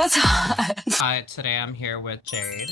That's hot. Hi, today I'm here with Jade.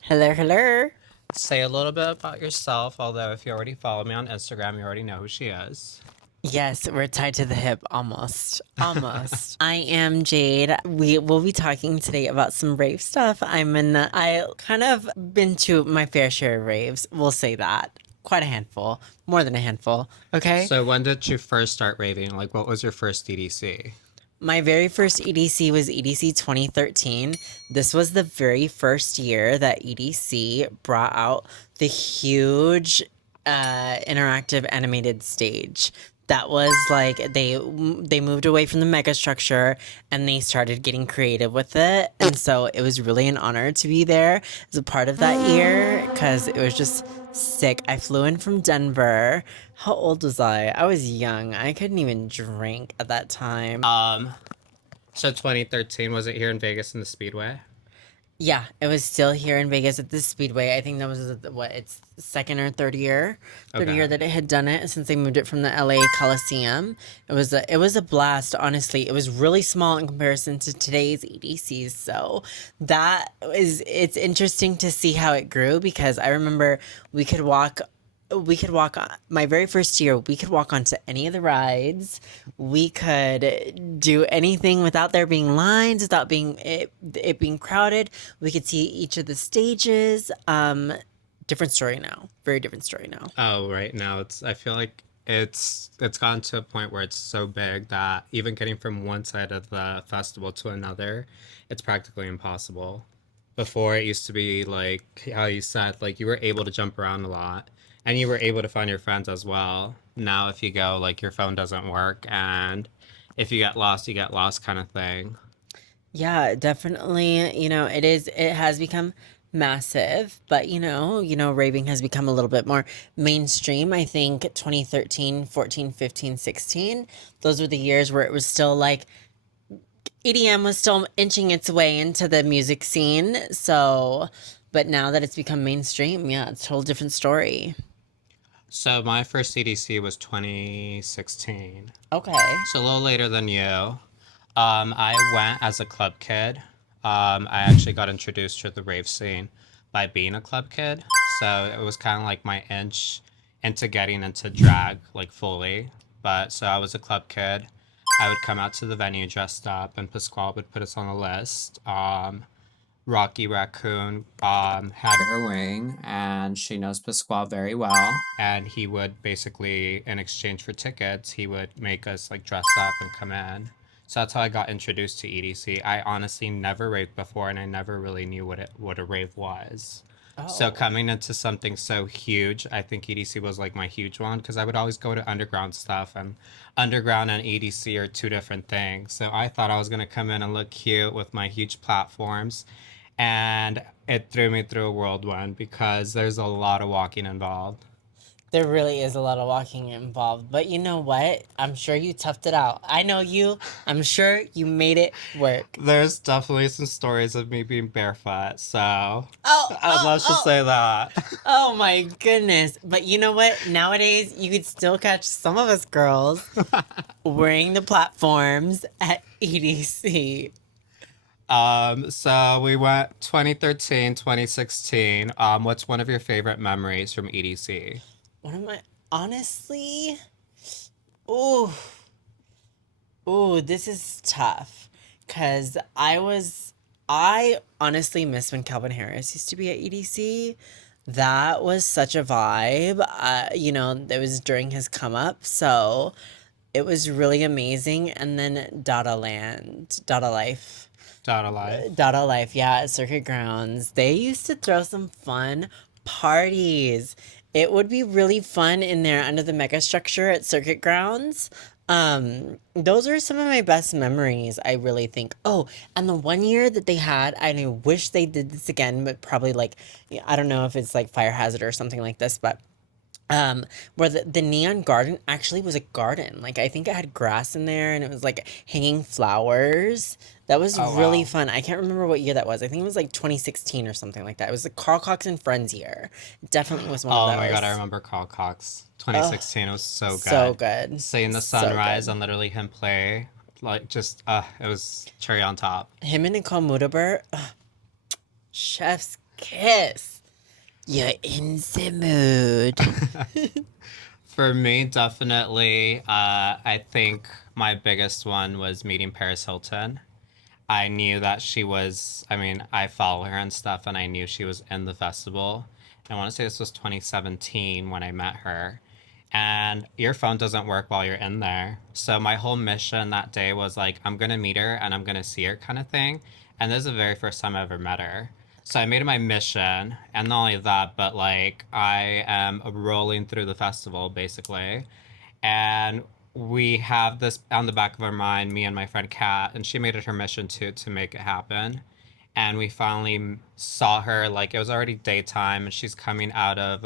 Hello, hello. Say a little bit about yourself, although if you already follow me on Instagram, you already know who she is. Yes, we're tied to the hip almost. Almost. I am Jade. We will be talking today about some rave stuff. I kind of been to my fair share of raves. We'll say that. Quite a handful. More than a handful. Okay? So when did you first start raving? Like, what was your first EDC? My very first EDC was EDC 2013. This was the very first year that EDC brought out the huge interactive animated stage. That was like they moved away from the mega structure and they started getting creative with it. And so it was really an honor to be there as a part of that year because it was just sick. I flew in from Denver. How old was I? I was young. I couldn't even drink at that time. So 2013, was it here in Vegas in the Speedway? Yeah, it was still here in Vegas at the Speedway. I think that was its second or third year, Okay. that it had done it since they moved it from the LA Coliseum. It was a blast. Honestly, it was really small in comparison to today's EDCs. So it's interesting to see how it grew because I remember we could walk on my very first year. We could walk onto any of the rides. We could do anything without there being lines, without it being crowded. We could see each of the stages. Different story now. Very different story now. Oh, right now I feel like it's gotten to a point where it's so big that even getting from one side of the festival to another, it's practically impossible. Before it used to be like how you said, like you were able to jump around a lot and you were able to find your friends as well. Now if you go, like your phone doesn't work and if you get lost, you get lost kind of thing. Yeah, definitely. It has become massive, but raving has become a little bit more mainstream. I think 2013, 14, 15, 16, those were the years where it was still like EDM was still inching its way into the music scene. So, but now that it's become mainstream, yeah, it's a whole different story. So my first CDC was 2016. Okay. So a little later than you. I went as a club kid. I actually got introduced to the rave scene by being a club kid. So it was kind of like my inch into getting into drag, like fully. But so I was a club kid. I would come out to the venue dressed up, and Pasquale would put us on a list. Rocky Raccoon had her wing, and she knows Pasquale very well. And he would basically, in exchange for tickets, he would make us like dress up and come in. So that's how I got introduced to EDC. I honestly never raved before, and I never really knew what a rave was. So coming into something so huge, I think EDC was like my huge one because I would always go to underground stuff, and underground and EDC are two different things. So I thought I was gonna come in and look cute with my huge platforms, and it threw me through a whirlwind because there's a lot of walking involved. There really is a lot of walking involved, but you know what? I'm sure you toughed it out. I know you. I'm sure you made it work. There's definitely some stories of me being barefoot, so Oh, let's just say that. oh my goodness. But you know what? Nowadays, you could still catch some of us girls wearing the platforms at EDC. So we went 2013, 2016. What's one of your favorite memories from EDC? One of my, honestly, ooh, ooh, this is tough. Cause I honestly miss when Calvin Harris used to be at EDC. That was such a vibe. It was during his come up. So it was really amazing. And then Dada Life. Dot Alive. Dada Life, yeah, at Circuit Grounds. They used to throw some fun parties. It would be really fun in there under the mega structure at Circuit Grounds. Those are some of my best memories, I really think. Oh, and the one year that they had, and I wish they did this again, but probably like, I don't know if it's like Fire Hazard or something like this, but where the neon garden actually was a garden. Like I think it had grass in there and it was like hanging flowers. That was Oh really wow. fun. I can't remember what year that was. I think it was like 2016 or something like that. It was like Carl Cox and Friends year. It definitely was one of Oh my god, I those. remember Carl Cox. Oh, 2016, it was so so good. good. Seeing the So sunrise good. and literally him play Like just it was cherry on top. Him and Nicole Mudaber, chef's kiss. You're in the mood. For me, definitely, I think my biggest one was meeting Paris Hilton. I knew that she was, I mean, I follow her and stuff, and I knew she was in the festival. I want to say this was 2017 when I met her. And your phone doesn't work while you're in there. So my whole mission that day was like, I'm going to meet her and I'm going to see her kind of thing. And this is the very first time I ever met her. So I made it my mission. And not only that, but like, I am rolling through the festival basically. And we have this on the back of our mind, me and my friend Kat, and she made it her mission to make it happen. And we finally saw her, like it was already daytime, and she's coming out of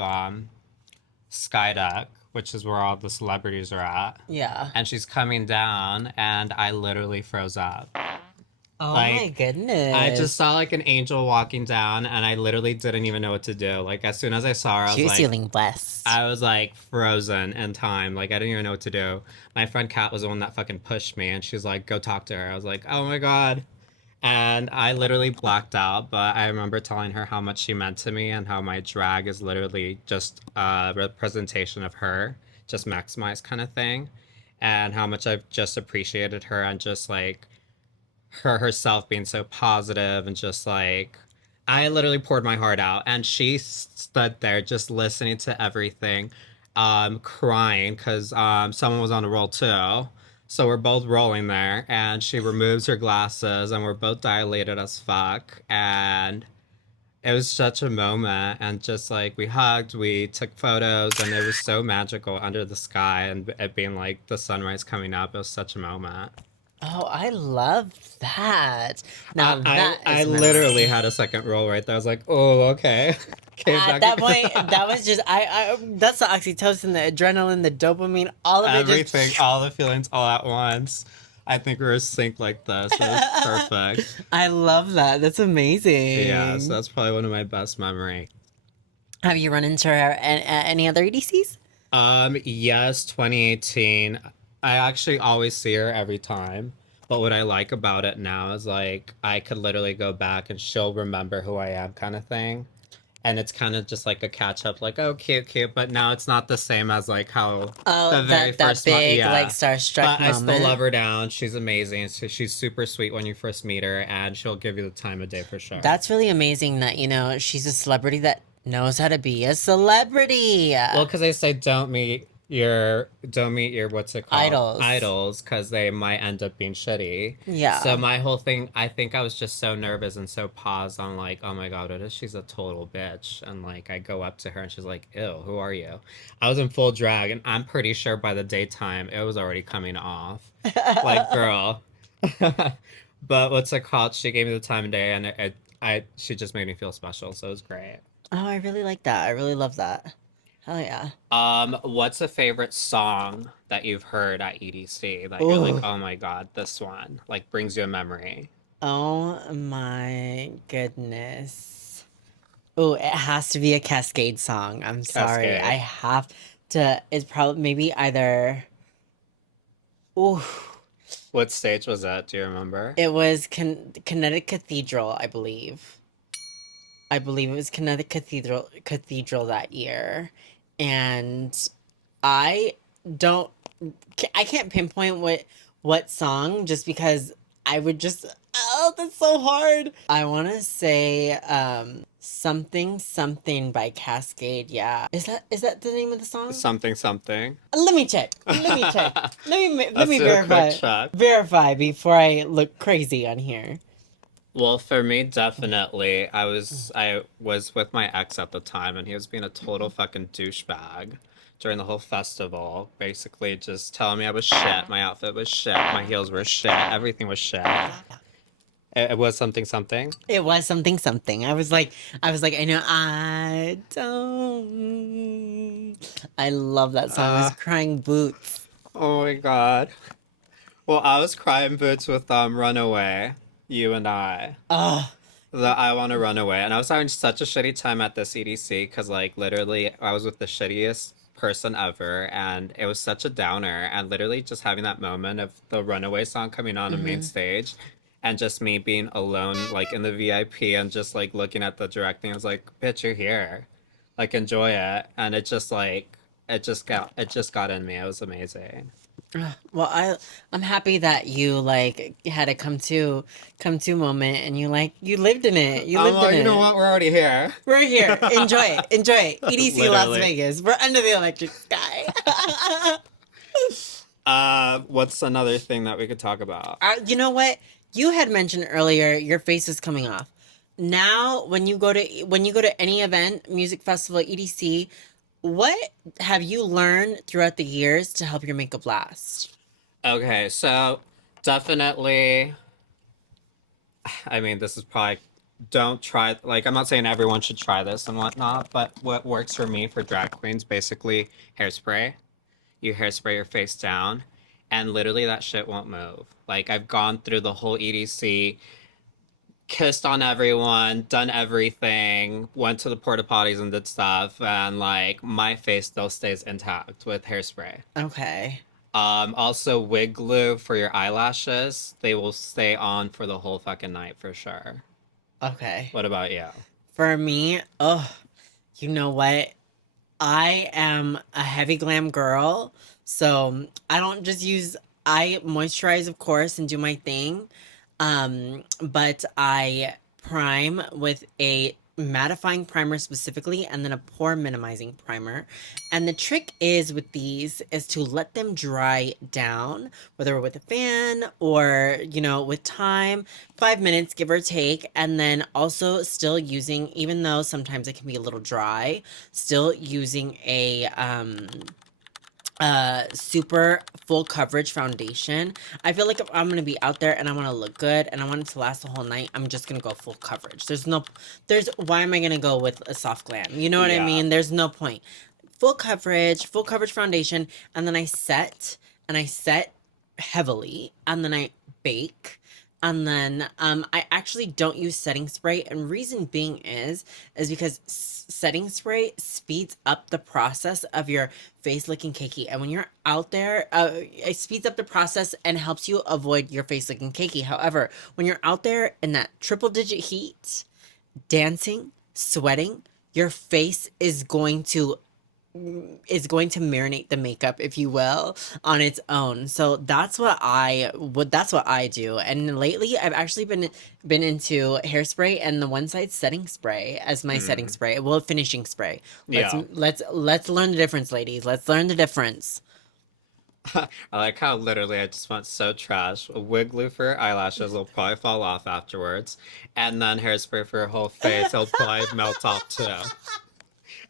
Skydeck, which is where all the celebrities are at. Yeah. And she's coming down, and I literally froze up. Oh Like, my goodness. I just saw like an angel walking down, and I literally didn't even know what to do. Like as soon as I saw her, She was like, feeling blessed. I was like frozen in time. Like I didn't even know what to do. My friend Kat was the one that fucking pushed me, and she's like, "Go talk to her." I was like, "Oh my god." And I literally blacked out, but I remember telling her how much she meant to me and how my drag is literally just a representation of her, just maximized kind of thing, and how much I've just appreciated her and just like her herself being so positive and just like I literally poured my heart out, and she stood there just listening to everything, crying because someone was on a roll too. So we're both rolling there, and she removes her glasses, and we're both dilated as fuck. And it was such a moment, and just like we hugged, we took photos, and it was so magical under the sky, and it being like the sunrise coming up. It was such a moment. Oh, I love that. Now that I is literally had a second roll right there. I was like, oh, okay. Came at back that point, that was just I. That's the oxytocin, the adrenaline, the dopamine, all of it. everything, Just all the feelings all at once. I think we were synced like this. It was perfect. I love that. That's amazing. Yeah, so that's probably one of my best memory. Have you run into her at any other EDCs? Yes, 2018. I actually always see her every time. But what I like about it now is like I could literally go back and she'll remember who I am kind of thing. And it's kind of just like a catch up, like, oh, cute, cute. But now it's not the same as like how Oh, the very that first month. big Yeah. like starstruck But I moment. still love her down. She's amazing. So she's super sweet when you first meet her, and she'll give you the time of day for sure. That's really amazing that, she's a celebrity that knows how to be a celebrity. Well, because they say don't meet your what's it called Idols. idols, because they might end up being shitty. Yeah. So my whole thing, I think I was just so nervous and so paused on like, oh my god, what if she's a total bitch? And like I go up to her and she's like, ew, who are you? I was in full drag, and I'm pretty sure by the daytime it was already coming off. Like, girl. But what's it called? She gave me the time of day, and she just made me feel special. So it was great. Oh, I really like that. I really love that. Hell yeah. What's a favorite song that you've heard at EDC that you're Ooh. like, oh my god, this one like brings you a memory? Oh my goodness. Oh, it has to be a Cascade song. I'm sorry. Cascade. I have to. It's probably maybe either. Ooh, What stage was that? Do you remember? it was Connecticut Cathedral, I believe. I believe it was Connecticut Cathedral that year, and I don't. I can't pinpoint what song just because I would just. Oh, that's so hard. I want to say something something by Cascade. Yeah, is that the name of the song? Something something. Let me check. Let me check. Let me Let's do a quick verify. check. Verify before I look crazy on here. Well, for me, definitely, I was with my ex at the time, and he was being a total fucking douchebag during the whole festival. Basically, just telling me I was shit, my outfit was shit, my heels were shit, everything was shit. It was something something. It was something something. I was like, I know I don't. I love that song. I was crying boots. Oh my god. Well, I was crying boots with Runaway, you and I. Oh, The I Want to Run Away. And I was having such a shitty time at this EDC because, like, literally, I was with the shittiest person ever, and it was such a downer. And literally just having that moment of the Runaway song coming on the main Mm-hmm. stage, and just me being alone, like in the VIP, and just like looking at the directing, I was like, "Bitch, you're here, like enjoy it." And it just like it just got in me. It was amazing. Well, I'm happy that you like had a come to moment and you like you lived in it. You I'm lived in like, you know it. what? We're already here. We're here. Enjoy it. Enjoy it. EDC Las Literally. Vegas. We're under the electric sky. What's another thing that we could talk about? You know what? You had mentioned earlier your face is coming off. Now, when you go to any event, music festival, EDC, what have you learned throughout the years to help your makeup last? Okay, so definitely, I mean, this is probably, don't try, like, I'm not saying everyone should try this and whatnot, but what works for me for drag queens, basically hairspray. You hairspray your face down, and literally that shit won't move. Like, I've gone through the whole EDC, kissed on everyone, done everything, went to the porta potties and did stuff, and like, my face still stays intact with hairspray. Okay. Also wig glue for your eyelashes. They will stay on for the whole fucking night for sure. Okay. What about you? For me, oh, you know what? I am a heavy glam girl, so I don't just use I moisturize of course and do my thing. But I prime with a mattifying primer specifically and then a pore minimizing primer. And the trick is with these is to let them dry down, whether with a fan or, you know, with time, 5 minutes, give or take. And then also still using, even though sometimes it can be a little dry, still using a super full coverage foundation. I feel like if I'm gonna be out there and I want to look good and I want it to last the whole night, I'm just gonna go full coverage. There's why am I gonna go with a soft glam? You know what I Yeah. mean? There's no point. Full coverage foundation, and then I set heavily, and then I bake. And then I actually don't use setting spray, and reason being is because setting spray speeds up the process of your face looking cakey. And when you're out there, it speeds up the process and helps you avoid your face looking cakey. However, when you're out there in that triple digit heat, dancing, sweating, your face is going to marinate the makeup, if you will, on its own. So that's what I do. And lately I've actually been into hairspray and the one side setting spray as my setting Mm. spray. Well, finishing spray. Yeah. Let's learn the difference, ladies. Let's learn the difference. I like how literally I just went so trash. A wig glue for your eyelashes will probably fall off afterwards. And then hairspray for your whole face. It'll probably melt off too.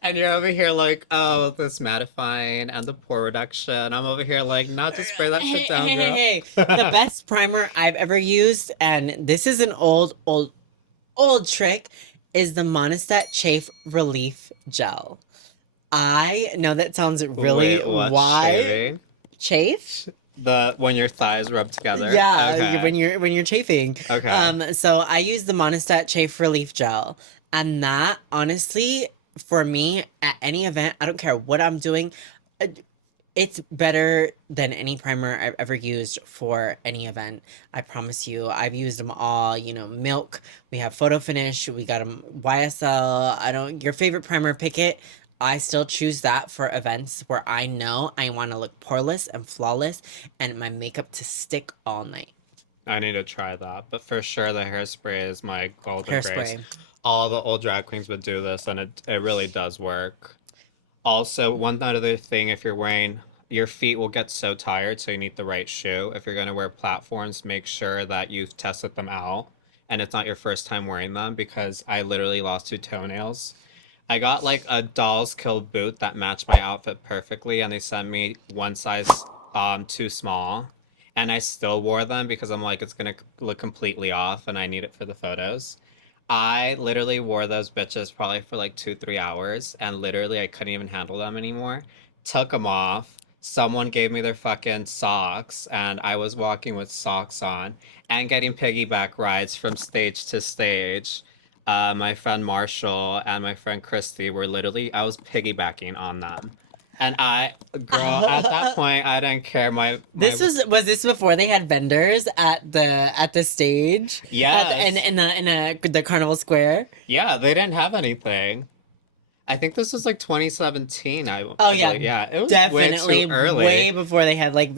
And you're over here like, oh, this mattifying and the pore reduction. I'm over here like, not to spray that Hey, shit down, hey, hey, girl. hey. The best primer I've ever used, and this is an old trick, is the Monistat Chafe Relief Gel. I know that sounds really Wait, what? wide. Shaving? Chafe? The when your thighs rub together? Yeah, Okay. when you're chafing. Okay. So I use the Monistat Chafe Relief Gel, and that honestly, for me, at any event, I don't care what I'm doing, uh, it's better than any primer I've ever used for any event. I promise you. I've used them all. You know, Milk. We have Photo Finish. We got them YSL. I don't. Your favorite primer, pick it. I still choose that for events where I know I want to look poreless and flawless, and my makeup to stick all night. I need to try that. But for sure, the hairspray is my golden grace. Hairspray. All the old drag queens would do this, and it really does work. Also, one other thing, if you're wearing, your feet will get so tired, so you need the right shoe. If you're going to wear platforms, make sure that you've tested them out and it's not your first time wearing them, because I literally lost two toenails. I got like a doll's kill boot that matched my outfit perfectly, and they sent me one size too small. And I still wore them because I'm like, it's gonna look completely off and I need it for the photos. I literally wore those bitches probably for like 2, 3 hours, and literally I couldn't even handle them anymore. Took them off. Someone gave me their fucking socks, and I was walking with socks on and getting piggyback rides from stage to stage. My friend Marshall and my friend Christy were literally, I was piggybacking on them. And girl, at that point, I didn't care. My Was this before they had vendors at the stage at the, yes, the carnival square? yeah, they didn't have anything. I think this was like 2017. Oh I yeah, believe. Yeah, it was way too definitely way early. before they had like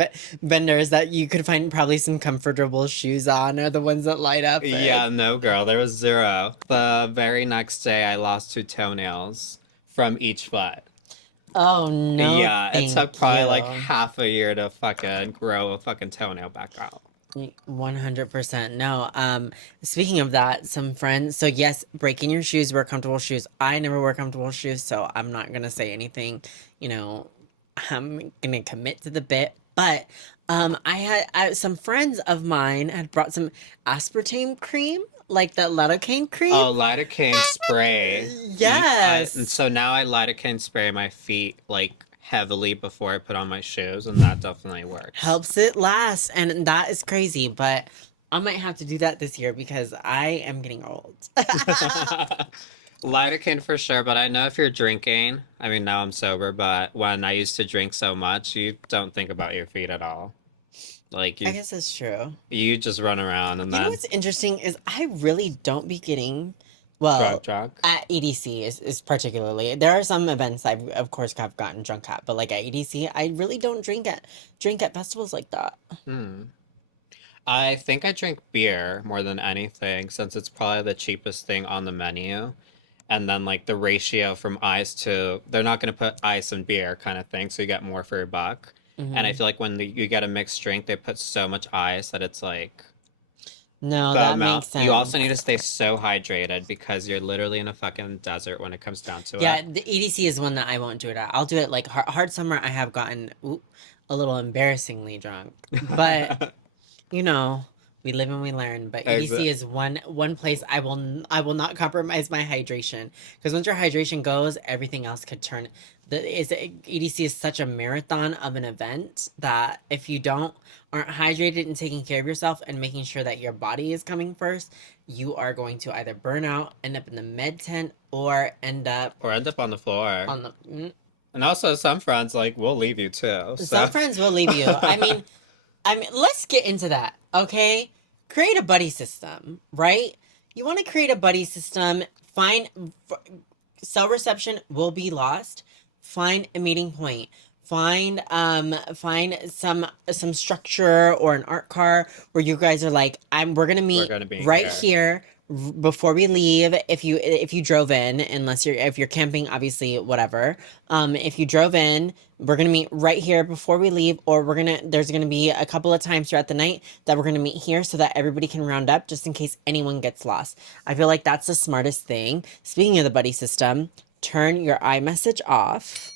vendors that you could find probably some comfortable shoes on, or the ones that light up. And Yeah, no, girl, there was zero. The very next day, I lost two toenails from each foot. oh no, Yeah, it thank took probably like you. half a year to fucking grow a fucking toenail back out. 100% no. Speaking of that, some friends. So yes, breaking your shoes, wear comfortable shoes. I never wear comfortable shoes, so I'm not gonna say anything. You know, I'm gonna commit to the bit. But some friends of mine had brought some aspartame cream, like the lidocaine cream. Oh, lidocaine spray. And Yes, so now I lidocaine spray my feet like heavily before I put on my shoes, and that definitely works. helps it last, and that is crazy. But I might have to do that this year because I am getting old. Lidocaine for sure, but I know if you're drinking, I mean, now I'm sober, but when I used to drink so much, you don't think about your feet at all. Like I guess that's true. you just run around and You know then what's interesting is I really don't be getting, well, drunk. at EDC is particularly. There are some events I've of course have gotten drunk at, but like at EDC, I really don't drink at festivals like that. Hmm. I think I drink beer more than anything since it's probably the cheapest thing on the menu. And then like the ratio from ice to they're not going to put ice in beer kind of thing, so you get more for your buck. And I Hmm. feel like when you get a mixed drink, they put so much ice that it's like No, the that amount. makes You also need sense. to stay so hydrated because you're literally in a fucking desert when it comes down to it. Yeah, the EDC is one that I won't do it at. I'll do it like hard summer. I have gotten a little embarrassingly drunk, but you know, we live and we learn. But EDC Exit. is one place I will not compromise my hydration, because once your hydration goes, everything else could turn. EDC is such a marathon of an event that if you aren't hydrated and taking care of yourself and making sure that your body is coming first, you are going to either burn out, end up in the med tent, or end up Or end up on the floor. on the. And also, some friends like will leave you too. Some So friends will leave you. I mean, let's get into that, okay? Create a buddy system, right? You want to create a buddy system. Find cell reception will be lost. Find a meeting point. Find some structure or an art car where you guys are like, we're gonna we're meet gonna be right here. here before we leave. If you drove in, unless if you're camping, obviously whatever. If you drove in, we're gonna meet right here before we leave, or there's gonna be a couple of times throughout the night that we're gonna meet here so that everybody can round up just in case anyone gets lost. I feel like that's the smartest thing. Speaking of the buddy system, turn your iMessage off,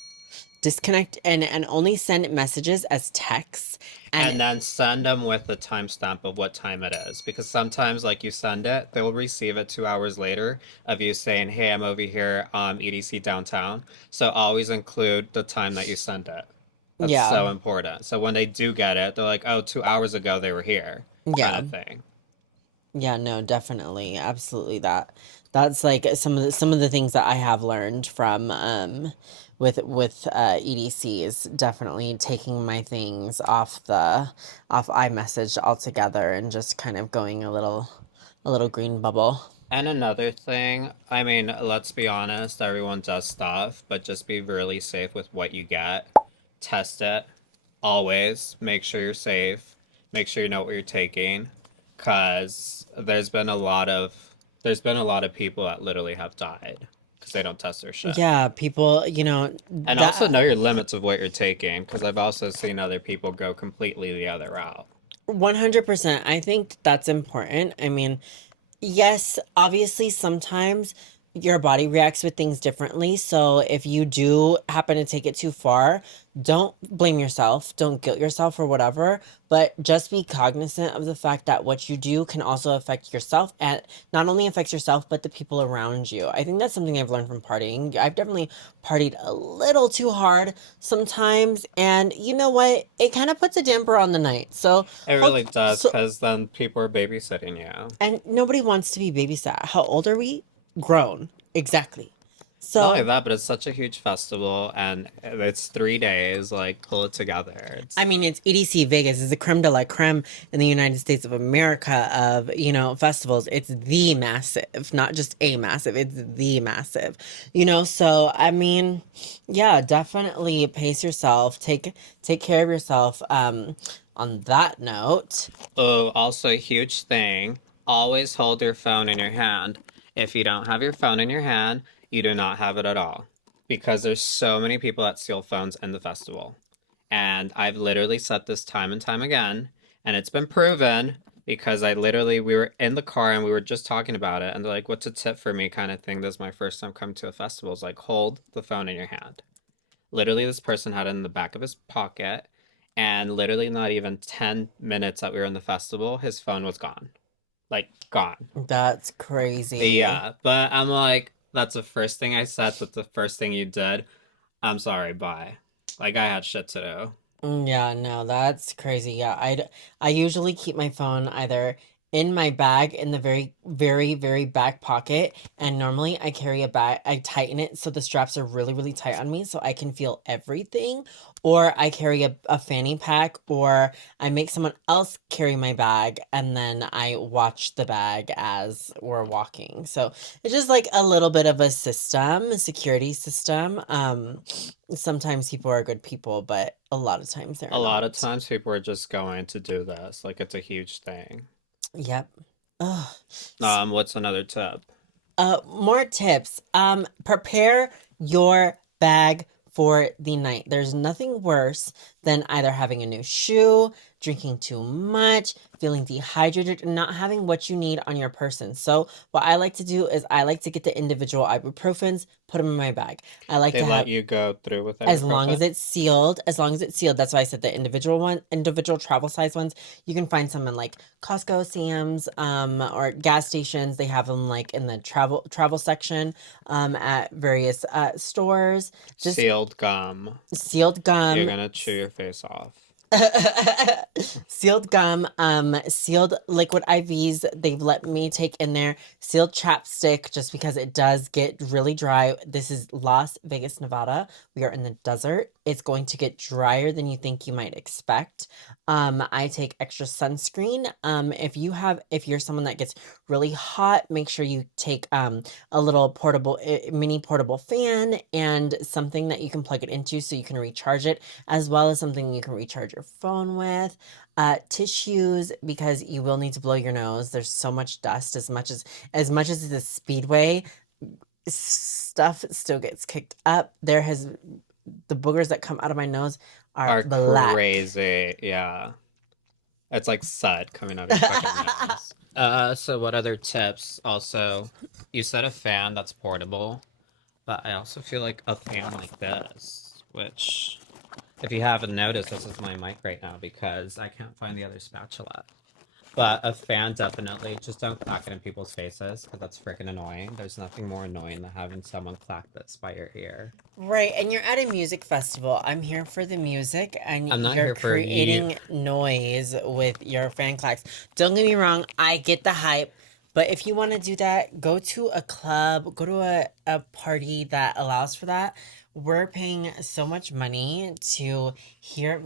disconnect, and only send messages as texts. And And then send them with the timestamp of what time it is. Because sometimes, like, you send it, they will receive it 2 hours later of you saying, "Hey, I'm over here, EDC downtown." So always include the time that you sent it. That's yeah, so important. So when they do get it, they're like, "Oh, 2 hours ago they were here," kind yeah. of thing. Yeah, no, definitely. Absolutely that's like some of the things that I have learned from with EDC is definitely taking my things off iMessage altogether and just kind of going a little green bubble. And another thing, I mean, let's be honest, everyone does stuff, but just be really safe with what you get. Test it. Always. Make sure you're safe. Make sure you know what you're taking. Cause there's been a lot of people that literally have died because they don't test their shit. Yeah, people, And also that know your limits of what you're taking, because I've also seen other people go completely the other route. 100%. I think that's important. I mean, yes, obviously, sometimes your body reacts with things differently. So if you do happen to take it too far, don't blame yourself. Don't guilt yourself or whatever. But just be cognizant of the fact that what you do can also affect yourself, and not only affects yourself, but the people around you. I think that's something I've learned from partying. I've definitely partied a little too hard sometimes. And you know what? It kind of puts a damper on the night. So, It hope. really does, So, because then people are babysitting you. and nobody wants to be babysat. How old are we? Grown. Exactly. Not only So that, but it's such a huge festival, and it's 3 days. Like, pull it together. I It's mean, it's EDC Vegas. It's the creme de la creme in the United States of America of, festivals. It's the massive, not just a massive, it's the massive, So, I mean, yeah, definitely pace yourself. Take care of yourself. On that note, oh, also a huge thing. Always hold your phone in your hand. If you don't have your phone in your hand, you do not have it at all. Because there's so many people that steal phones in the festival. And I've literally said this time and time again, and it's been proven because we were in the car and we were just talking about it, and they're like, "What's a tip for me?" kind of thing. This is my first time coming to a festival. It's like, hold the phone in your hand. Literally, this person had it in the back of his pocket, and literally not even 10 minutes that we were in the festival, his phone was gone. Like, gone. that's crazy. Yeah, but I'm like, that's the first thing I said, that's the first thing you did. I'm sorry, bye. Like, I had shit to do. Yeah, no, that's crazy. Yeah, I usually keep my phone either in my bag in the very, very, very back pocket, and normally I carry a bag. I tighten it so the straps are really, really tight on me, so I can feel everything. Or I carry a fanny pack, or I make someone else carry my bag, and then I watch the bag as we're walking. So it's just like a little bit of a security system. Sometimes people are good people, but a lot of times they're A lot of not. times people are just going to do this. Like, it's a huge thing. Yep. Ugh. What's another tip? More tips. Prepare your bag for the night. There's nothing worse than either having a new shoe, drinking too much, feeling dehydrated, and not having what you need on your person. So, what I like to do is I like to get the individual ibuprofens, put them in my bag. I like They to let have you go through with as long as ibuprofen? it's sealed, that's why I said the individual travel size ones. You can find some in like Costco, Sam's, or gas stations. They have them like in the travel section, at various stores. Just Sealed gum. sealed You're gum. gonna chew your face off. Sealed gum, sealed liquid IVs, they've let me take in there, sealed chapstick, just because it does get really dry. This is Las Vegas, Nevada. We are in the desert. It's going to get drier than you think you might expect. I take extra sunscreen. If you're someone that gets really hot, make sure you take a little mini portable fan and something that you can plug it into so you can recharge it, as well as something you can recharge your phone with. Tissues, because you will need to blow your nose. There's so much dust. As much as it's a speedway, stuff still gets kicked up. The boogers that come out of my nose are Are black. crazy. Yeah. It's like sud coming out of your fucking nose. So what other tips? Also, you said a fan that's portable, but I also feel like a fan like this, which, if you haven't noticed, this is my mic right now because I can't find the other spatula. But a fan, definitely. Just don't clack it in people's faces because that's freaking annoying. There's nothing more annoying than having someone clack this by your ear. Right, and you're at a music festival. I'm here for the music, and I'm not you're here for you. creating noise with your fan clacks. Don't get me wrong, I get the hype, but if you want to do that, go to a club, go to a party that allows for that. We're paying so much money to hear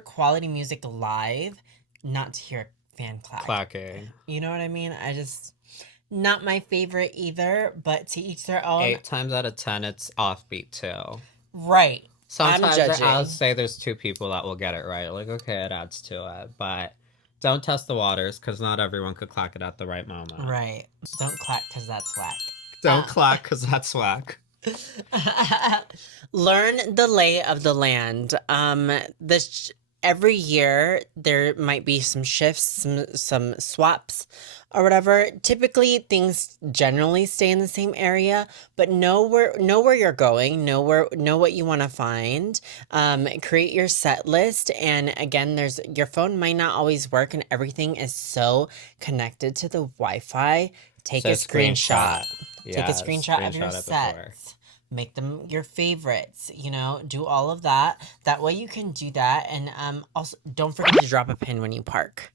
quality music live, not to hear fan clack. Clacking. You know what I mean? Not my favorite either, but to each their own. 8 times out of 10, it's offbeat too. Right. I'm Sometimes I'll judging. say there's two people that will get it right. Like, okay, it adds to it, but don't test the waters because not everyone could clack it at the right moment. Right. Don't clap because that's whack. Don't clack because that's whack. Learn the lay of the land. Every year there might be some shifts, some swaps or whatever. Typically things generally stay in the same area, but know where you're going, know what you want to find. Create your set list, and again, there's your phone might not always work and everything is so connected to the Wi-Fi. Take a So screenshot. screenshot. Take a Yes, screenshot of your screenshot it before. sets. Make them your favorites, do all of that. That way you can do that. And also don't forget to drop a pin when you park.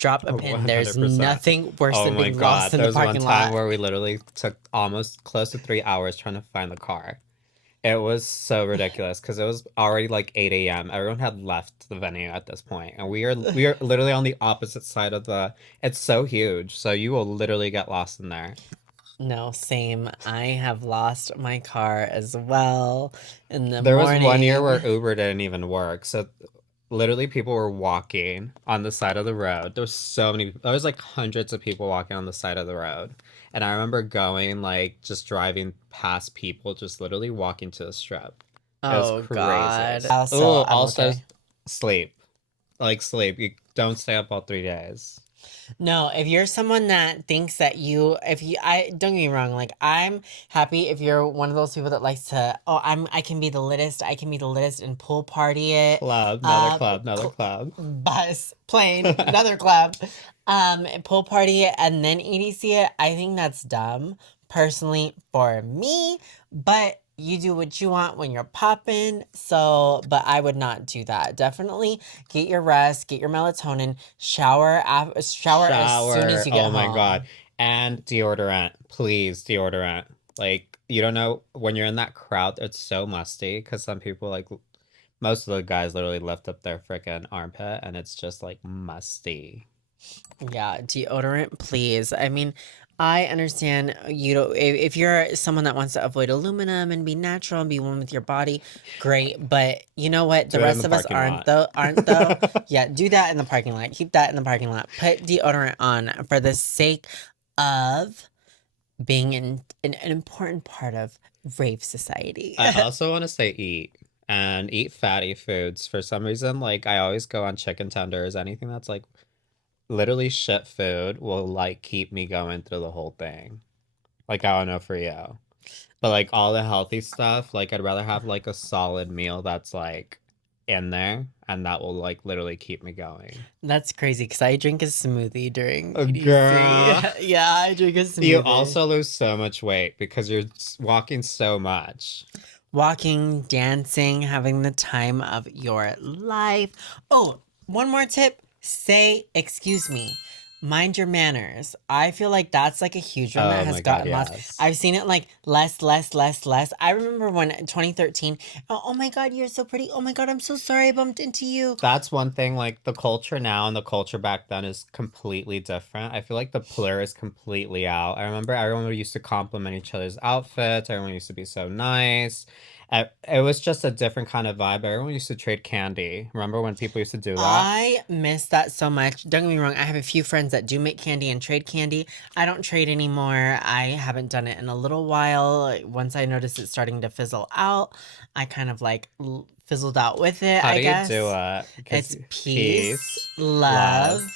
Drop a pin. There's 100%. nothing worse Oh than my being lost God. in There the was one parking time lot. where we literally took almost close to 3 hours trying to find the car. It was so ridiculous because it was already like 8 a.m. Everyone had left the venue at this point, and we are literally on the opposite side of the. It's so huge, so you will literally get lost in there. No, same. I have lost my car as well in the There was one year where morning. Uber didn't even work, so literally people were walking on the side of the road. There was like hundreds of people walking on the side of the road. And I remember going like just driving past people, just literally walking to the strip. It was Oh crazy. God. Also, Oh, I'm also okay. sleep. Like sleep. You don't stay up all 3 days. No, if you're someone that thinks that if you, I don't get me wrong, like I'm happy if you're one of those people that likes to, oh, I can be the littest, I can be the littest and pool party it, Club, another uh, club, another cl- club. bus, plane, another club, and pool party it and then EDC it. I think that's dumb, personally, for me, but you do what you want when you're popping. So, but I would not do that. Definitely get your rest, get your melatonin, shower as soon as Shower. you get Oh my God. home. And deodorant. Please, deodorant. Like, you don't know when you're in that crowd, it's so musty because some people, like, most of the guys literally lift up their freaking armpit and it's just like musty. Yeah, deodorant, please. I mean, I understand you don't, if you're someone that wants to avoid aluminum and be natural and be one with your body, great. But you know what? The Do it in rest the of us parking aren't lot. though, aren't though. Yeah, do that in the parking lot. Keep that in the parking lot. Put deodorant on for the sake of being an important part of rave society. I also want to say eat and eat fatty foods. For some reason, like, I always go on chicken tenders, anything that's like literally shit food will like keep me going through the whole thing. Like, I don't know for you. But like all the healthy stuff, like I'd rather have like a solid meal that's like in there and that will like literally keep me going. That's crazy because I drink a smoothie during Oh, EDC. girl. Yeah, I drink a You smoothie. also lose so much weight because you're walking so much. Walking, dancing, having the time of your life. Oh, one more tip. Say, excuse me. Mind your manners. I feel like that's like a huge one that Oh has my God, gotten lost. yes. I've seen it like less, less, less, less. I remember when 2013, oh my God, you're so pretty. Oh my God, I'm so sorry I bumped into you. That's one thing, like the culture now and the culture back then is completely different. I feel like the plur is completely out. I remember everyone used to compliment each other's outfits. Everyone used to be so nice. It was just a different kind of vibe. Everyone used to trade candy. Remember when people used to do that? I miss that so much. Don't get me wrong, I have a few friends that do make candy and trade candy. I don't trade anymore. I haven't done it in a little while. Once I noticed it starting to fizzle out, I kind of like fizzled out with it, How I do you do guess. it? Because It's peace, peace, love, love,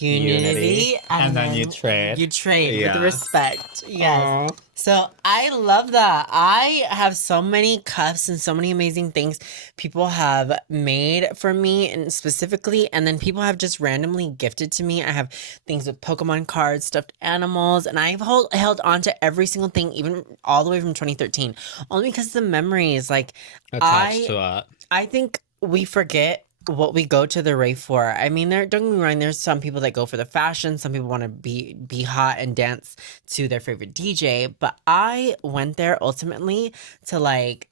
unity, unity, and and then you then trade. you trade with Yeah. respect. Yes. Oh. So I love that. I have so many cuffs and so many amazing things people have made for me and specifically, and then people have just randomly gifted to me. I have things with Pokemon cards, stuffed animals, and I've held on to every single thing, even all the way from 2013, only because the memories. Like Attached I to it. I think we forget what we go to the rave for. I mean, there don't get me wrong, there's some people that go for the fashion, some people want to be hot and dance to their favorite DJ, but I went there ultimately to like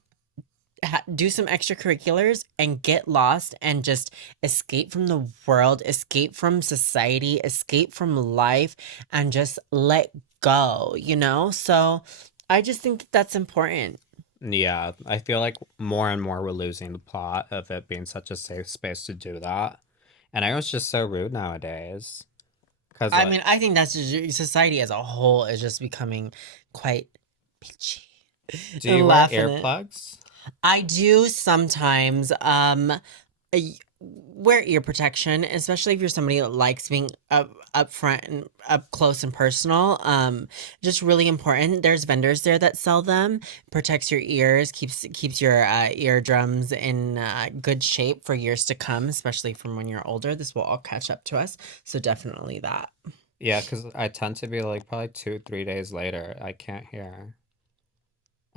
do some extracurriculars and get lost and just escape from the world, escape from society, escape from life and just let go, you know? So I just think that that's important. Yeah, I feel like more and more we're losing the plot of it being such a safe space to do that. And I was just so rude nowadays. Cause I like, mean, I think that's just, society as a whole is just becoming quite bitchy do and you wear laughing at. earplugs? I do sometimes wear ear protection, especially if you're somebody that likes being up front and up close and personal. Just really important. There's vendors there that sell them. Protects your ears, keeps your eardrums in good shape for years to come, especially from when you're older. This will all catch up to us. So definitely that. Yeah, because I tend to be like probably 2, 3 days later, I can't hear.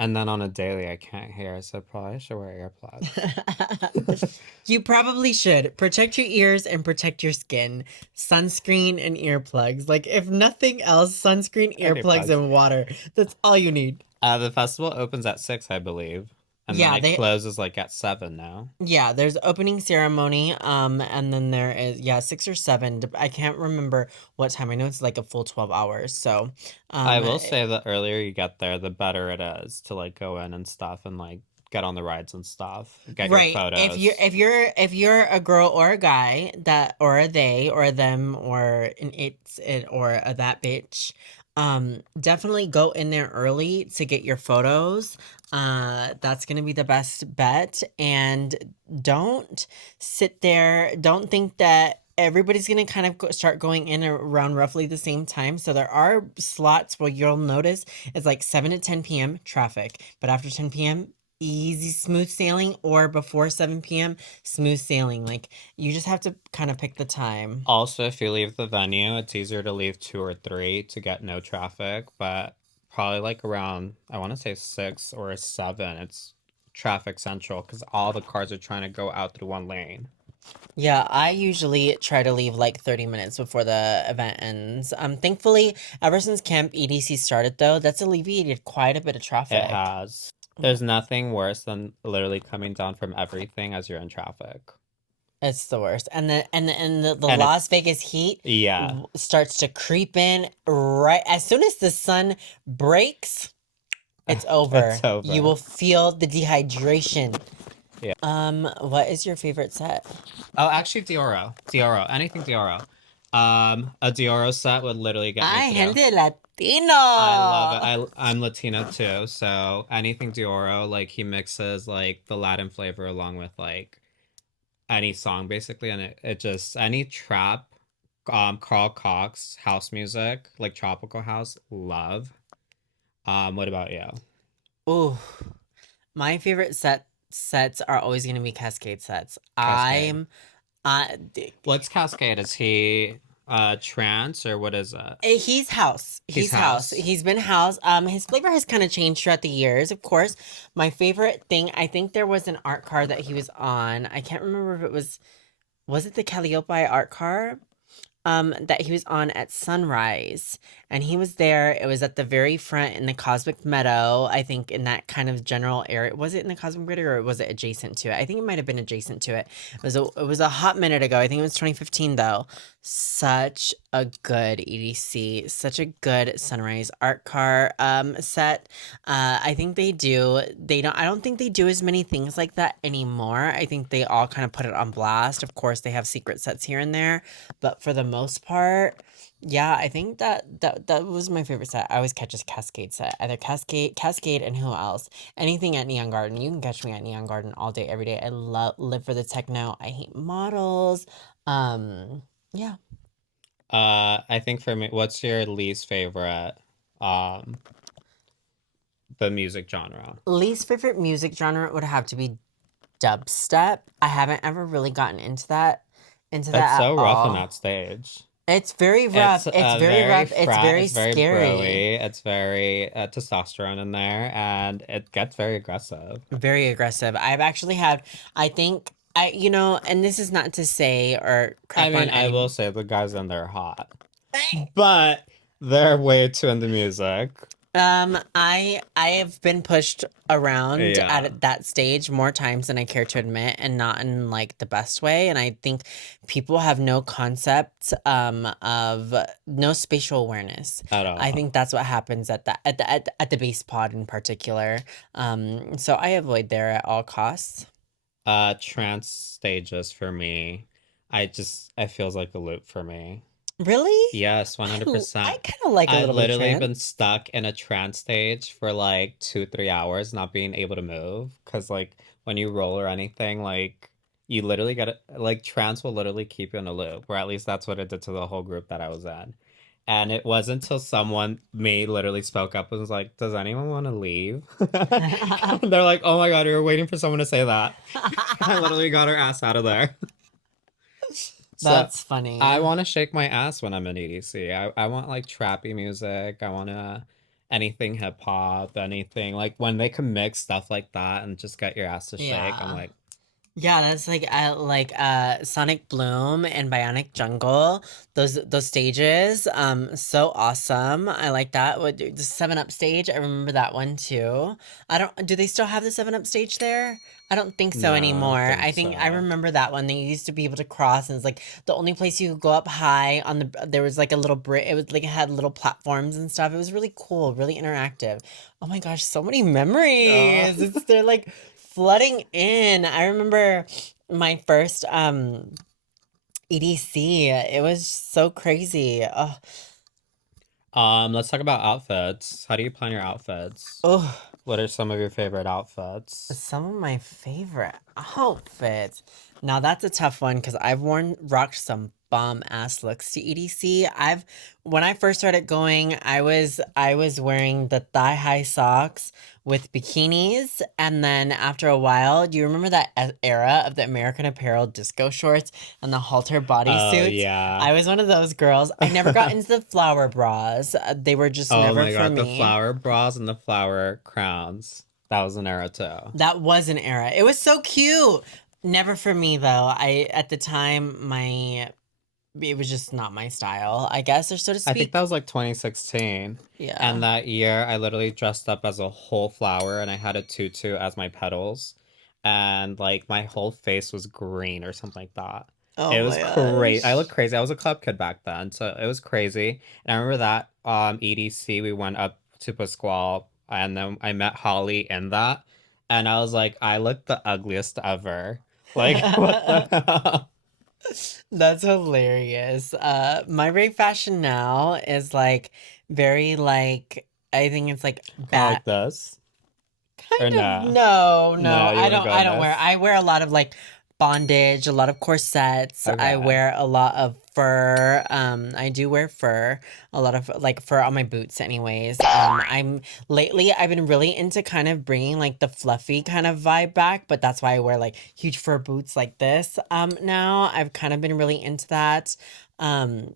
And then on a daily, I can't hear, so probably I should wear earplugs. You probably should protect your ears and protect your skin. Sunscreen and earplugs. Like, if nothing else, sunscreen, earplugs, Earplugs. and water. That's all you need. The festival opens at 6, I believe, and then Yeah, it they closes like at 7 now. Yeah, there's opening ceremony, and then there is, yeah, 6 or 7. I can't remember what time. I know it's like a full 12 hours. So, I um, will say the earlier you get there, the better it is to like go in and stuff and like get on the rides and stuff, get your right. photos. If you're a girl or a guy that or a they or a them or an it or a that bitch, definitely go in there early to get your photos. That's gonna be the best bet. And don't sit there. Don't think that everybody's gonna kind of start going in around roughly the same time. So there are slots where you'll notice it's like 7 to 10 p.m. traffic, but after 10 p.m. easy smooth sailing, or before 7 p.m. smooth sailing. Like, you just have to kind of pick the time. Also, if you leave the venue, it's easier to leave 2 or 3 to get no traffic, but probably like around, I want to say 6 or 7, it's traffic central because all the cars are trying to go out through one lane. Yeah, I usually try to leave like 30 minutes before the event ends. Thankfully, ever since Camp EDC started, though, that's alleviated quite a bit of It traffic. has. There's nothing worse than literally coming down from everything as you're in traffic. It's the worst. And the And Las it's, Vegas heat yeah, starts to creep in right as soon as the sun breaks. It's it's over. You over. will feel the dehydration. Yeah. What is your favorite set? Oh, actually, Dioro. Dioro. Anything Dioro. A Dioro set would literally get me Ay, through. gente I love it. Latino. I'm Latino too, so anything Dioro, like he mixes like the Latin flavor along with like any song basically, and it just any trap, Carl Cox house music, like tropical house, love. What about you? Ooh, my favorite sets are always gonna be Cascade sets. Cascade. I'm d- What's Cascade? Is he trance or what is it? he's house. He's He's house. house. He's been house. His flavor has kind of changed throughout the years, of course. My favorite thing, I think there was an art car that he was on. I can't remember if it was it the Calliope art car? That he was on at sunrise, and he was there. It was at the very front in the Cosmic Meadow, I think, in that kind of general area. Was it in the Cosmic Meadow, or was it adjacent to it? I think it might have been adjacent to it. It was a hot minute ago. I think it was 2015 though. Such a good EDC, such a good sunrise art car set. I think I don't think they do as many things like that anymore. I think they all kind of put it on blast. Of course, they have secret sets here and there, but for the most part, yeah, I think that was my favorite set. I always catch a Cascade set, either Cascade, and who else? Anything at Neon Garden. You can catch me at Neon Garden all day, every day. I live for the techno. I hate models. Yeah. I think for me, what's your least favorite um the music genre? Least favorite music genre would have to be dubstep. I haven't ever really gotten into It's that at so rough on all. that stage. It's very rough. It's It's very very rough. It's frat, very it's very scary. broy, it's very testosterone in there, and it gets very aggressive. Very aggressive. I've actually had, I think, and this is not to say or I crap mean, on I will any. say the guys in there are hot, but they're way too into music. I have been pushed around Yeah, at that stage more times than I care to admit, and not in like the best way. And I think people have no concept of no spatial awareness. at I all. think that's what happens at the base pod in particular. So I avoid there at all costs. Trance stages for me, I feels like a loop for me. Really? Yes, I 100%. kind of like a I've little bit of literally been trance. stuck in a trance stage for like 2, 3 hours, not being able to move. Cause like when you roll or anything, like you literally get it, like trance will literally keep you in a loop, or at least that's what it did to the whole group that I was in. And it wasn't until me literally spoke up and was like, "Does anyone want to leave?" They're like, "Oh my God, we were waiting for someone to say that." I literally got her ass out of there. So That's funny. I want to shake my ass when I'm in EDC. I want like trappy music. I want to anything hip hop, anything like when they can mix stuff like that and just get your ass to shake. I'm Yeah. like, Yeah, that's like Sonic Bloom and Bionic Jungle. Those stages, so awesome. I like that. What the 7 Up stage? I remember that one too. I don't do they still have the 7 Up stage there? I don't think so no, I don't anymore. think I think I so. remember that one. They used to be able to cross, and it's like the only place you could go up high on the. There was like a little bridge. It was like it had little platforms and stuff. It was really cool, really interactive. Oh my gosh, so many Oh. memories. It's they're like flooding in. I remember my first EDC. It was so crazy. Oh, Let's talk about outfits. How do you plan your outfits? oh, What are some of your favorite outfits? some of my favorite outfits. Now that's a tough one because I've rocked some bomb ass looks to EDC. When I first started going, I was wearing the thigh high socks with bikinis, and then after a while, do you remember that era of the American Apparel disco shorts and the halter Oh bodysuits? yeah. I was one of those girls. I never got into the flower bras. They were just Oh never my for god, the me. flower bras and the flower crowns. That was an era too. That was an era. It was so cute. Never for me though. I at the time my it was just not my style, I guess, or so to I think that speak. was like 2016. And Yeah. that year, I literally dressed up as a whole flower and I had a tutu as my petals. And like my whole face was green or something like that. Oh It was my crazy. I looked gosh. crazy. I was a club kid back then, so it was crazy. And I remember that EDC, we went up to Pasquale and then I met Holly in that. And I was like, I look the ugliest ever. Like, what the hell? That's hilarious. My rave fashion now is like very like I think it's like Kind of bat like this. Or kind of nah? no, No, you wouldn't go I in don't wear this? I wear a lot of like bondage, a lot of corsets. I Okay. wear a lot of fur. I do wear fur, a lot of like fur on my boots anyways. I'm lately I've been really into kind of bringing like the fluffy kind of vibe back, but that's why I wear like huge fur boots like this. Now I've kind of been really into that. Um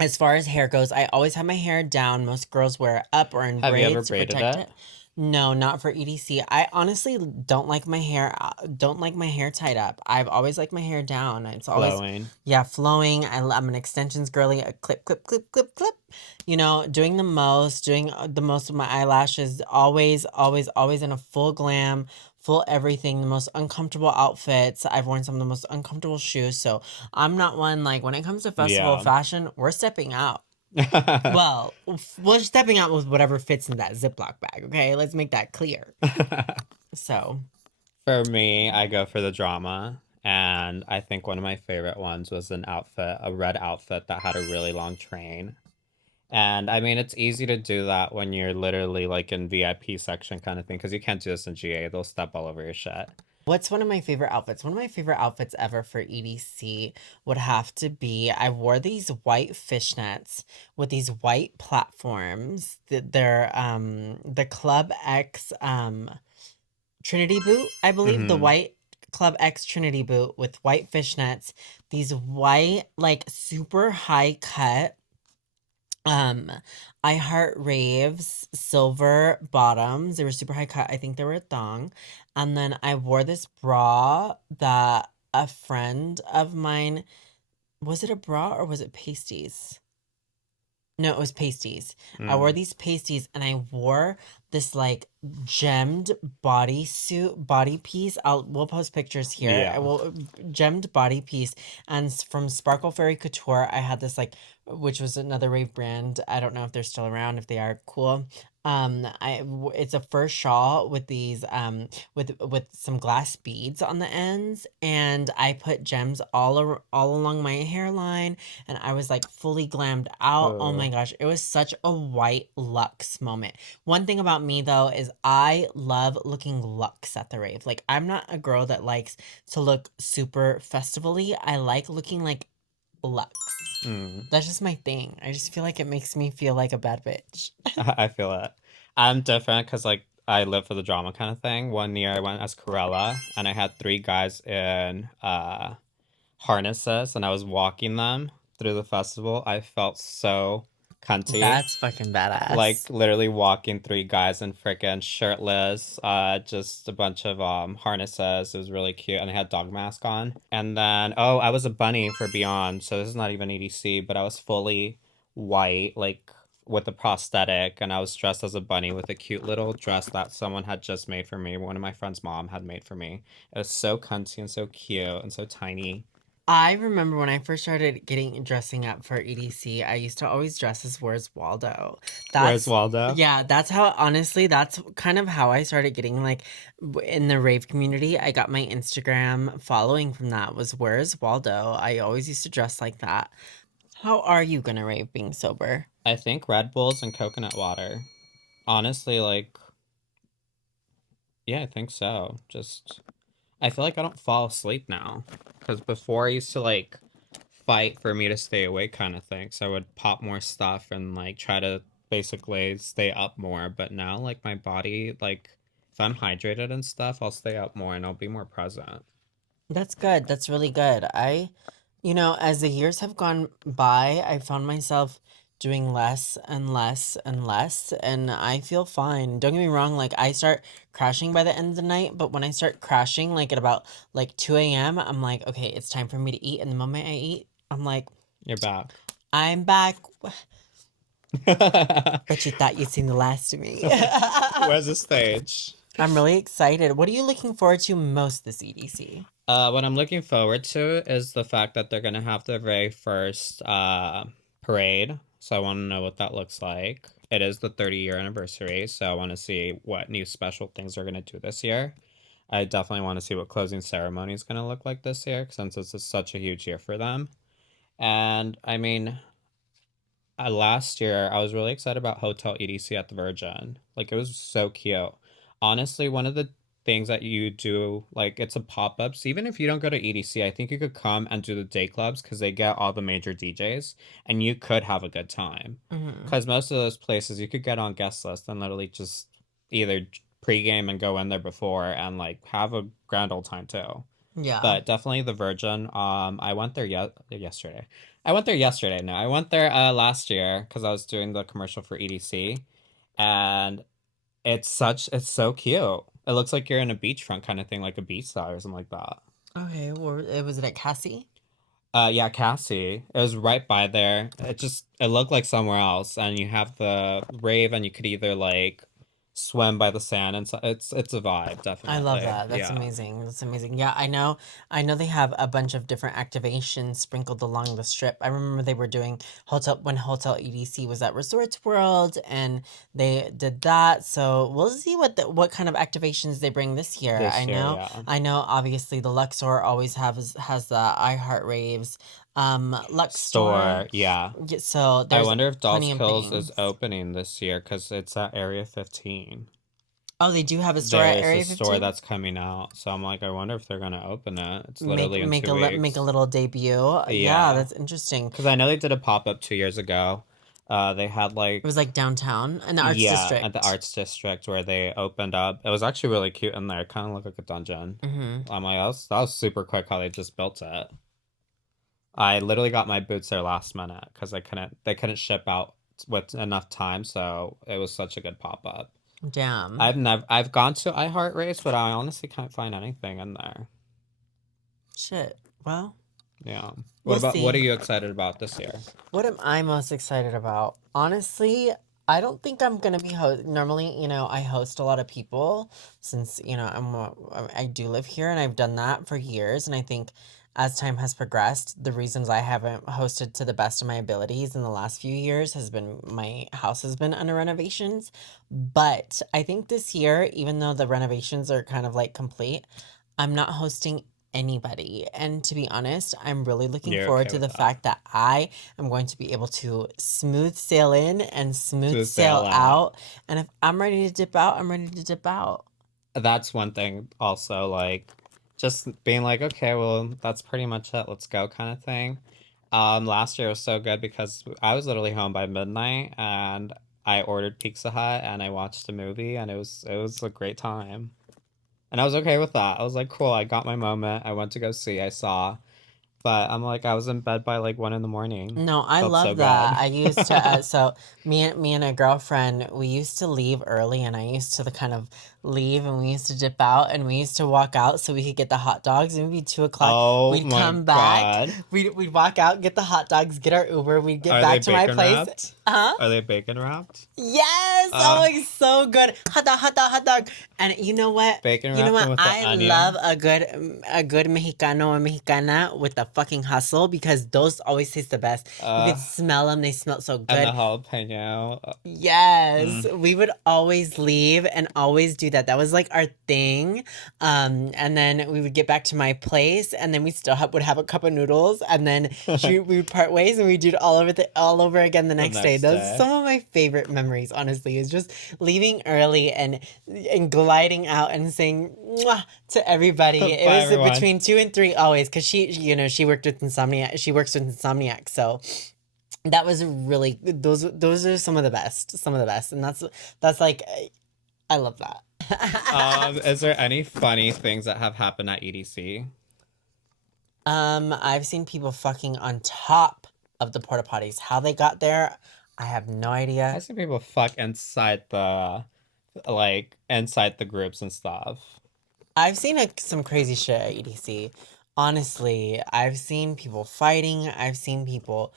as far as hair goes, I always have my hair down. Most girls wear it up or in Have you ever braids to braided protect it? it. No, not for EDC. I honestly don't like my hair don't like my hair tied up. I've always liked my hair down. It's always Flowing. yeah, flowing. I'm an extensions girly. A clip clip clip clip clip. You know, doing the most of my eyelashes always always always in a full glam, full everything, the most uncomfortable outfits. I've worn some of the most uncomfortable shoes, so I'm not one like when it comes to festival Yeah. fashion, we're stepping out. Well, we're stepping out with whatever fits in that Ziploc bag, okay? Let's make that clear. So, For me, I go for the drama. And I think one of my favorite ones was an outfit, a red outfit that had a really long train. And I mean, it's easy to do that when you're literally like in VIP section kind of thing, because you can't do this in GA. They'll step all over your shit. what's one of my favorite outfits? One of my favorite outfits ever for EDC would have to be I wore these white fishnets with these white platforms. They're the Club X Trinity boot, I believe, the Mm-hmm. white Club X Trinity boot with white fishnets, these white, like super high cut, um, I Heart Raves silver bottoms. They were super high cut. I think they were a thong. And then I wore this bra that a friend of mine, was it a bra or was it pasties? No, it was pasties. I wore Mm. these pasties and I wore this like gemmed bodysuit body piece. We'll post pictures here. I Yeah. will gemmed body piece and from Sparkle Fairy Couture I had this like which was another rave brand. I don't know if they're still around, if they are cool. It's a fur shawl with these with some glass beads on the ends and I put gems all along my hairline and I was like fully glammed out. Oh my Oh. gosh, it was such a white luxe moment. One thing about me though is I love looking luxe at the rave. Like I'm not a girl that likes to look super festival-y. I like looking like luxe. Mm. That's just my thing. I just feel like it makes me feel like a bad bitch. I feel it. I'm different because like I live for the drama kind of thing. One year I went as Corella and I had three guys in harnesses and I was walking them through the festival. I felt so Cunty. That's fucking Like badass. literally walking three guys in frickin' shirtless, just a bunch of harnesses. It was really cute, and they had dog mask on. And then I was a bunny for Beyond, so this is not even EDC, but I was fully white, like with a prosthetic, and I was dressed as a bunny with a cute little dress that someone had just made for me. One of my friend's mom had made for me. It was so cunty and so cute and so tiny. I remember when I first started getting dressing up for EDC, I used to always dress as Where's Waldo. Where's That's Waldo? yeah, that's how honestly, that's kind of how I started getting like in the rave community. I got my Instagram following from that was Where's Waldo. I always used to dress like that. How are you gonna rave being sober? I think Red Bulls and coconut water. Honestly, like, yeah, I think so. Just I feel like I don't fall asleep now. Because before I used to like fight for me to stay awake kind of thing. So I would pop more stuff and like try to basically stay up more. But now like my body, like if I'm hydrated and stuff, I'll stay up more and I'll be more present. That's good. That's really good. As the years have gone by, I found myself doing less and less and less, and I feel fine. Don't get me wrong, like I start crashing by the end of the night, but when I start crashing, like at about like 2 a.m., I'm like, okay, it's time for me to eat. And the moment I eat, I'm like, You're back. I'm back. Where's Bet you thought you'd seen the last of me. the stage? I'm really excited. What are you looking forward to most this EDC? What I'm looking forward to is the fact that they're gonna have their very first parade. So I want to know what that looks like. It is the 30-year anniversary, so I want to see what new special things they're gonna do this year. I definitely want to see what closing ceremony is gonna look like this year, since this is such a huge year for them. And I mean, last year I was really excited about Hotel EDC at the Virgin. Like it was so cute. Honestly, one of the things that you do, like it's a pop-up. So even if you don't go to EDC, I think you could come and do the day clubs because they get all the major DJs and you could have a good time. Hmm. Because most of those places you could get on guest list and literally just either pregame and go in there before and like have a grand old time too. Yeah. But definitely the Virgin. I went there yesterday. I went there yesterday. No, I went there last year because I was doing the commercial for EDC, and it's so cute. It looks like you're in a beachfront kind of thing, like a beach style or something like that. Okay. Or was it at Cassie? Yeah, Cassie. It was right by there. It looked like somewhere else, and you have the rave, and you could either like swim by the sand, and so it's a vibe, I love definitely. that. That's Yeah. amazing. That's amazing. Yeah, I know. I know they have a bunch of different activations sprinkled along the strip. I remember they were doing Hotel EDC was at Resorts World, and they did that. So we'll see what kind of activations they bring this year. This year, yeah. I know. Obviously, the Luxor always has the iHeart Raves. Lux Store. Store, yeah. Yeah, so I there's wonder if Dolls plenty of Kills is things. opening this year because it's at Area 15. Oh, they do have a store at There's a Area store 15. that's coming out, so I'm like, I wonder if they're gonna open it. It's Make literally in make 2 weeks. make a little debut. Yeah, Yeah, that's interesting. because I know they did a pop up 2 years ago. They had It was like like downtown in the Arts yeah, at the District. Arts District where they opened up. It was actually really cute in there. It kind of looked like a dungeon. Hmm. I'm like, that was super quick how they just built it. I literally got my boots there last minute because they couldn't ship out with enough time, so it was such a good pop up. Damn. I've gone to iHeart Race, but I honestly can't find anything in there. Shit. Well, Yeah. we'll What see. are you excited about this year? What am I most excited about? Honestly, I don't think I'm gonna be normally, I host a lot of people since, I do live here and I've done that for years. And I think as time has progressed, the reasons I haven't hosted to the best of my abilities in the last few years has been my house has been under renovations. But I think this year, even though the renovations are kind of like complete, I'm not hosting anybody. And to be honest, I'm really looking You're forward okay to with the that? fact that I'm going to be able to smooth sail in and smooth To sail sail out. out. And if I'm ready to dip out, I'm ready to dip out. That's one thing also, like just being like, okay, well, that's pretty much it. Let's go kind of thing. Last year was so good because I was literally home by midnight and I ordered Pizza Hut and I watched a movie and it was a great time. And I was okay with that. I was like, cool, I got my moment. I went to go see. I saw But I'm like, I was in bed by like 1 in the morning. No, I Felt so love that. good. I used to so me and a girlfriend, we used to leave early, and I used to kind of leave, and we used to dip out, and we used to walk out so we could get the hot dogs, and it'd be 2 o'clock. Oh We'd my come back. God. We'd walk out, get the hot dogs, get our Uber, we'd get Are they back to my bacon place. wrapped? Huh? Are they bacon wrapped? Yes! Oh, it's so good. Hot dog, hot dog, hot dog. And you know what? Bacon You know wrapped what? with the I onion. love a good Mexicano or Mexicana with the fucking hustle, because those always taste the best. You could smell them. They smell so And good. the jalapeno. Yes, we would always leave and always do that. That was like our thing. And then we would get back to my place, and then we still would have a cup of noodles, and then we would part ways, and we do it all over again the next day. next Those day. are some of my favorite memories, honestly, is just leaving early and gliding out and saying mwah to everybody. It Bye, was everyone. between 2 and 3 always, because she worked with Insomniac. She works with Insomniac, so that was really those are some of the best, and that's like I love that. Is there any funny things that have happened at EDC? I've seen people fucking on top of the porta potties. How they got there, I have no idea. I see people fuck inside the groups and stuff. I've seen some crazy shit at EDC. Honestly, I've seen people fighting. I've seen people.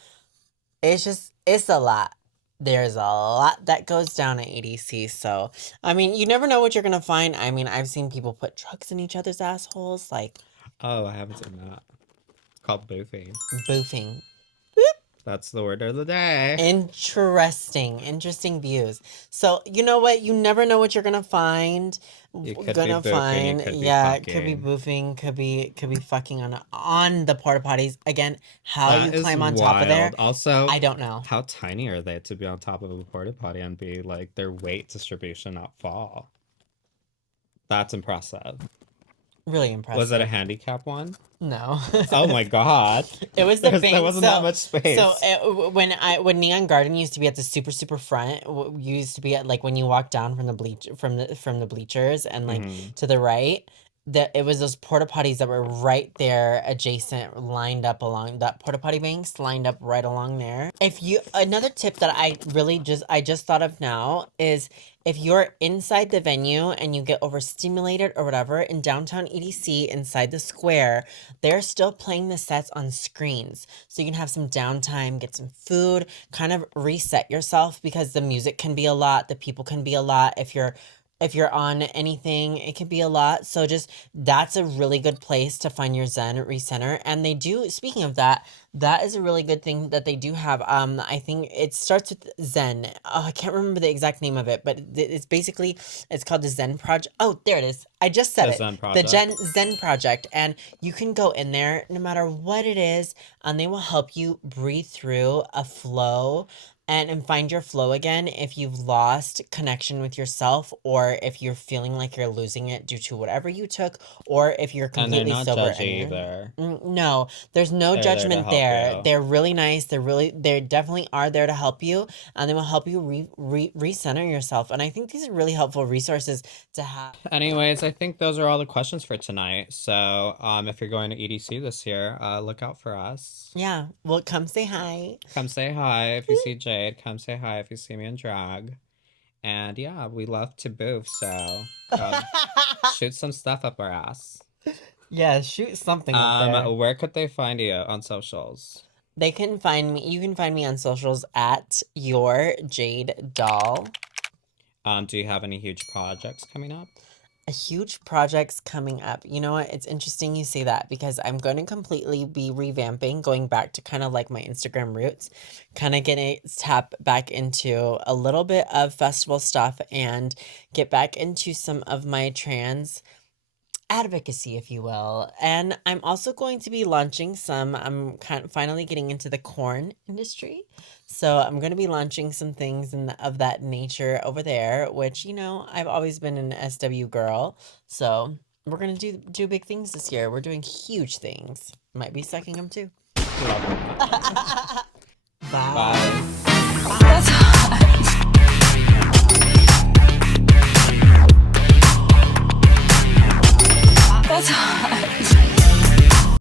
It's a lot. There's a lot that goes down at EDC. So, I mean, you never know what you're gonna find. I mean, I've seen people put drugs in each other's assholes, like Oh, I haven't seen that. It's called boofing. boofing. That's the word of the day. Interesting views. So you know what? You never know what you're gonna find. You could be boofing, you could be Yeah, it could be fucking. boofing, could be fucking on the porta potties. Again, how That you is climb on top of there, wild. Also, I don't know. how tiny are they to be on top of a porta potty and be like their weight distribution not fall? That's impressive. Really impressive. Was it a handicap one? No. Oh my God. It was the There wasn't that much space. So when Neon Garden used to be at the super front, used to be at like when you walk down from the bleachers and like to the right, it was those porta potties that were right there adjacent, lined up along that porta potty banks, lined up right along there. Another tip that I just thought of now is, if you're inside the venue and you get overstimulated or whatever, in downtown EDC inside the square, they're still playing the sets on screens. So you can have some downtime, get some food, kind of reset yourself, because the music can be a lot, the people can be a lot. If you're on anything, it can be a lot. So just, that's a really good place to find your zen, recenter. And they do, speaking of that, that is a really good thing that they do have. I think it starts with Zen. Oh, I can't remember the exact name of it, but it's called the Zen Project. Oh, there it is. I just said The it. Zen Project. Zen Project. And you can go in there no matter what it is, and they will help you breathe through a flow and find your flow again if you've lost connection with yourself, or if you're feeling like you're losing it due to whatever you took, or if you're And they're completely not sober. judgy either. No, there's no They're there to judgment help there. you. They're really nice. They definitely are there to help you, and they will help you recenter yourself. And I think these are really helpful resources to have. Anyways, I think those are all the questions for tonight. So, if you're going to EDC this year, look out for us. Yeah, well, come say hi. Come say hi if you see Jade. Come say hi if you see me in drag. And yeah, we love to boof, so shoot some stuff up our ass. Yeah, shoot something up there. Where could they find you on socials? They can find me. You can find me on socials at your Jade Doll. Do you have any huge projects coming up? A huge project's coming up. You know what? It's interesting you say that, because I'm going to completely be revamping, going back to kind of like my Instagram roots, kind of getting tap back into a little bit of festival stuff and get back into some of my trans advocacy, if you will. And I'm also going to be launching I'm finally getting into the corn industry. So I'm going to be launching some things of that nature over there, which, I've always been an SW girl. So we're going to do big things this year. We're doing huge things. Might be sucking them too. Love it. Bye. Bye.